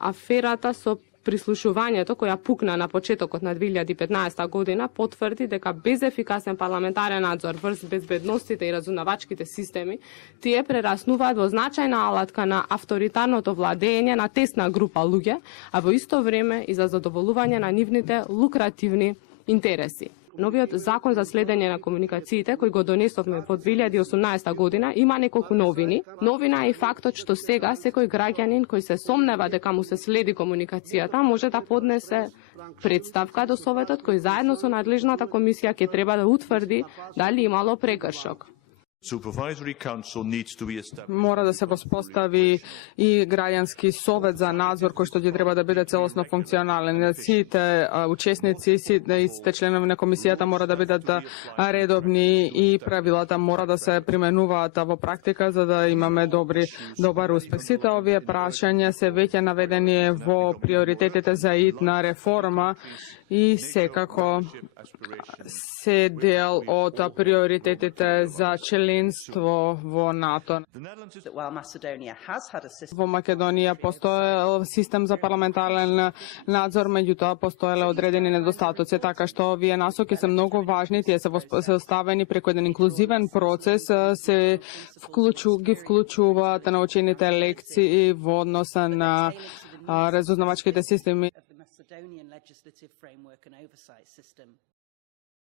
Аферата со прислушувањето која пукна на почетокот на 2015 година потврди дека без ефикасен парламентарен надзор врз безбедностите и разузнавачките системи, тие прераснуваат во значајна алатка на авторитарното владење на тесна група луѓе, а во исто време и за задоволување на нивните лукративни интереси. Новиот закон за следење на комуникациите, кој го донесовме во 2018 година, има неколку новини. Новина е и фактот што сега секој граѓанин кој се сомнева дека му се следи комуникацијата може да поднесе представка до Советот кој заедно со надлежната комисија ќе треба да утврди дали имало прекршок. Мора да се воспостави и граѓански совет за надзор кој што ќе треба да биде целосно функционален. Сите учесници, сите членови на комисијата мора да бидат редовни и правилата мора да се применуваат во практика за да имаме добар успех. Сите овие прашања се веќе наведени во приоритетите за итна реформа и секако се дел од приоритетите за членство во НАТО. Во Македонија постоел систем за парламентарен надзор, меѓутоа постоеле одредени недостатоци, така што овие насоки се многу важни, тие се оставени преку еден инклузивен процес, се ги вклучуваат научените лекции во односа на разузнавачките системи.